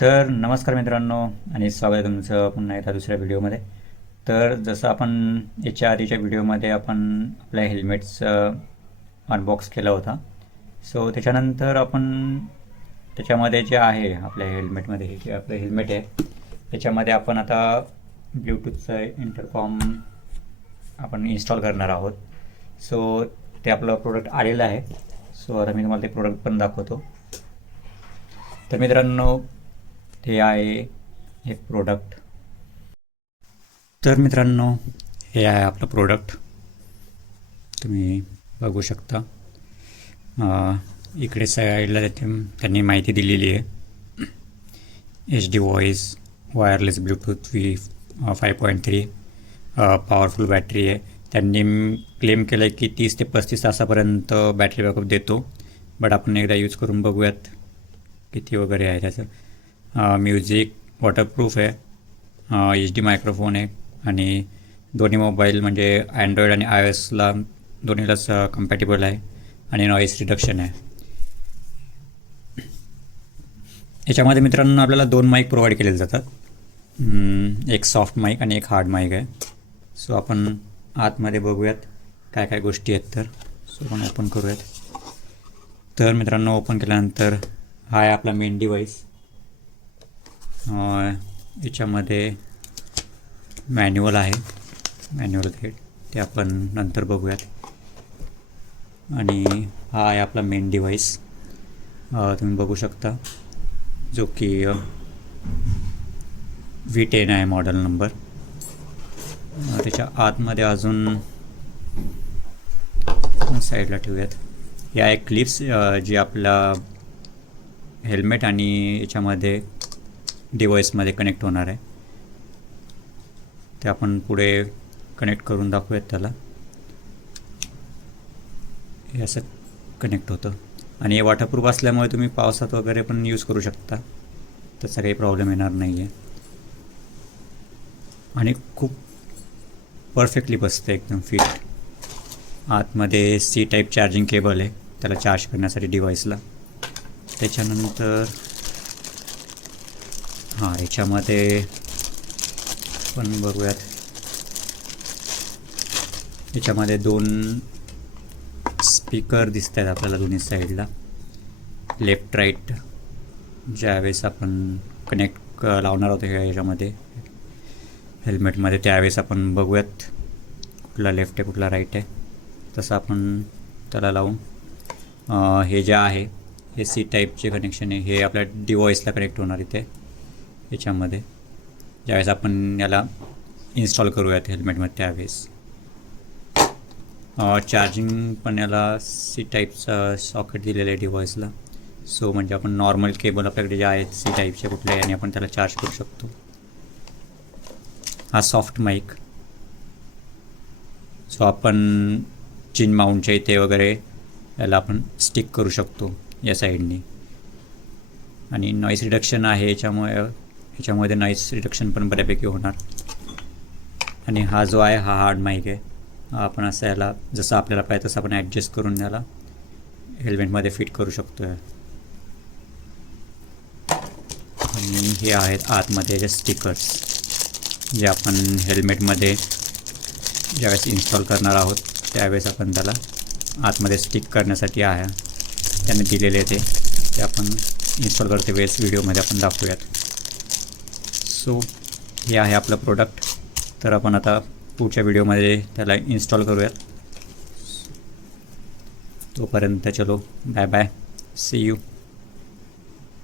तर नमस्कार मित्रांनो आणि स्वागत आहे तुमचं पुन्हा एकदा दुसऱ्या व्हिडिओमध्ये. तर जसं आपण याच्या आधीच्या व्हिडिओमध्ये आपण आपल्या हेल्मेट्सचं अनबॉक्स केला होता. सो त्याच्यानंतर आपण त्याच्यामध्ये जे आहे आपल्या हेल्मेटमध्ये हे जे आपलं हेल्मेट आहे त्याच्यामध्ये आपण आता ब्ल्यूटूथचं इंटरकॉम आपण इन्स्टॉल करणार आहोत. सो ते आपलं प्रोडक्ट आलेलं आहे. सो आता मी तुम्हाला ते प्रोडक्ट पण दाखवतो. तर मित्रांनो हे आहे एक प्रोडक्ट. तर मित्रांनो हे आहे आपलं प्रोडक्ट, तुम्ही बघू शकता. इकडे साईडला त्यांनी माहिती दिलेली आहे. HD voice, wireless Bluetooth V5.3, powerful battery आहे. त्यांनी क्लेम केलं आहे की 30 ते 35 तासापर्यंत बॅटरी बॅकअप देतो. बट आपण एकदा यूज करून बघूयात किती वगैरे आहे त्याचं. म्युझिक वॉटरप्रूफ आहे, HD मायक्रोफोन आहे आणि दोन्ही मोबाईल म्हणजे अँड्रॉईड आणि iOSला दोन्हीलाच कम्पॅटेबल आहे आणि नॉईस रिडक्शन आहे. याच्यामध्ये मित्रांनो आपल्याला 2 माईक प्रोव्हाइड केलेले जातात. एक सॉफ्ट माईक आणि एक हार्ड माईक आहे. सो आपण आतमध्ये बघूयात काय काय गोष्टी आहेत. तर सो आपण ओपन करूयात. तर मित्रांनो ओपन केल्यानंतर हा आहे आपला मेन डिव्हाइस. याच्यामध्ये मॅन्युअल आहे, मॅन्युअल ते आपण नंतर बघूयात. आणि हा आहे आपला मेन डिव्हाइस, तुम्ही बघू शकता, जो की V10 आहे मॉडेल नंबर. त्याच्या आतमध्ये अजून साईडला ठेवूयात. या एक क्लिप्स जी आपला हेल्मेट आणि याच्यामध्ये डिव्हाइसमध्ये कनेक्ट होणार आहे. ते आपण पुढे कनेक्ट करून दाखवूयात. त्याला हे असं कनेक्ट होतं आणि हे वॉटरप्रूफ असल्यामुळे तुम्ही पावसात वगैरे पण यूज करू शकता, त्याचा काही प्रॉब्लेम येणार नाही आहे. आणि खूप परफेक्टली बसतं, एकदम फिट. आतमध्ये C टाईप चार्जिंग केबल आहे त्याला चार्ज करण्यासाठी डिव्हाइसला. त्याच्यानंतर याच्यामध्ये पण बघूयात. याच्यामध्ये 2 स्पीकर दिसत आहेत आपल्याला दोन्ही साईडला, लेफ्ट राईट. ज्यावेळेस आपण कनेक्ट लावणार होतो याच्यामध्ये हेल्मेटमध्ये त्यावेळेस आपण बघूयात कुठला लेफ्ट आहे कुठला राईट आहे. तसं आपण त्याला लावून हे जे आहे हे C टाईपचे कनेक्शन आहे, हे आपल्या डिव्हाइसला कनेक्ट होणार इथे याच्यामध्ये. ज्यावेळेस आपण याला इन्स्टॉल करूयात हेल्मेटमध्ये त्यावेळेस. चार्जिंग पण याला C टाईपचा सॉकेट दिलेलं आहे डिव्हाइसला. सो म्हणजे आपण नॉर्मल केबल आपल्याकडे जे आहेत C टाईपचे कुठल्याही आणि आपण त्याला चार्ज करू शकतो. हा सॉफ्ट माईक, सो आपण चिन माउंटच्या इथे वगैरे याला आपण स्टिक करू शकतो या साईडने. आणि नॉईस रिडक्शन आहे याच्यामध्ये नॉईस रिडक्शन पण बऱ्यापैकी होणार. आणि हा जो आहे हा हार्ड माईक आहे. आपण असं याला जसं आपल्याला पाहिजे तसं आपण ॲडजस्ट करून याला हेल्मेटमध्ये फिट करू शकतो. आणि हे आहेत आतमध्ये याचे स्टिकर्स, जे आपण हेल्मेटमध्ये ज्यावेळेस इन्स्टॉल करणार आहोत त्यावेळेस आपण त्याला आतमध्ये स्टिक करण्यासाठी आहे त्यांनी दिलेले ते आपण इन्स्टॉल करते वेळेस व्हिडिओमध्ये आपण दाखवूयात. सो हे आहे आपलं प्रोडक्ट. तर आपण आता पुढच्या व्हिडिओमध्ये त्याला इन्स्टॉल करूयात. तोपर्यंत चलो बाय बाय, सी यू.